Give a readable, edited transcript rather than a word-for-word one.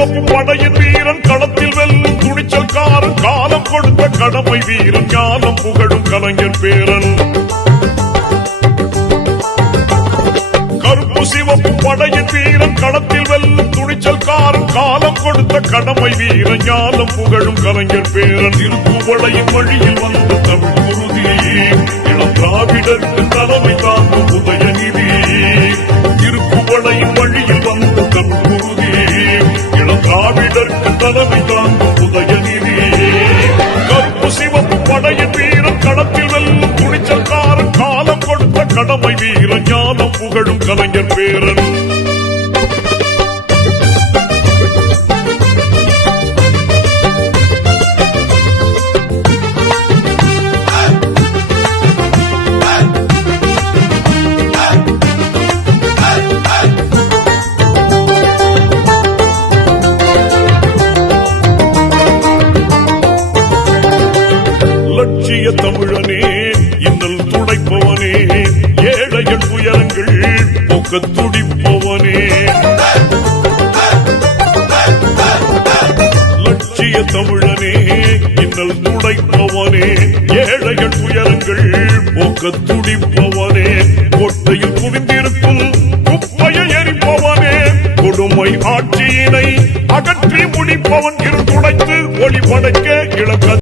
சிவப்பு படையின் வீரன் களத்தில் வெல்லும் துணிச்சல்காரன் காலம் கொடுத்த கடமை வீரன் ஞானம் புகழும் கலைஞர் பேரன் கருப்பு சிவப்பு படையின் வீரன் களத்தில் வெல்லும் துணிச்சல்காரன் காலம் கொடுத்த கடமை வீரன் ஞானம் புகழும் கலைஞர் பேரன் திருப்புவளையின் வழியில் வந்த தமிழ் குருதி இளம் திராவிடருக்கு தலைமை தாங்கும் உதயநிதி திருப்புவளையின் வழியில் வந்த தமிழ் குருதி இளம் திராவிடருக்கு தலைமை தாங்கும் உதயநிதி கருப்பு சிவப்பு படையின் வீரன் களத்தில் வெல்லும் துணிச்சல்காரன் காலம் கொடுத்த கடமை வீரன் ஞானம் புகழும் கலைஞர் பேரன் லட்சிய தமிழனே இன்னல் துடைப்பவனே ஏழைகள் துயரங்கள் போக்க துடிப்பவனே லட்சிய தமிழனே இன்னல் துடைப்பவனே ஏழைகள் துயரங்கள் போக்க துடிப்பவனே கோட்டையில் குவிந்திருக்கும் குப்பையை எரிப்பவனே கொடுமை ஆட்சியினை அகற்றி முடிப்பவன் இரு துடைத்து ஒளி படைக்க இழக்க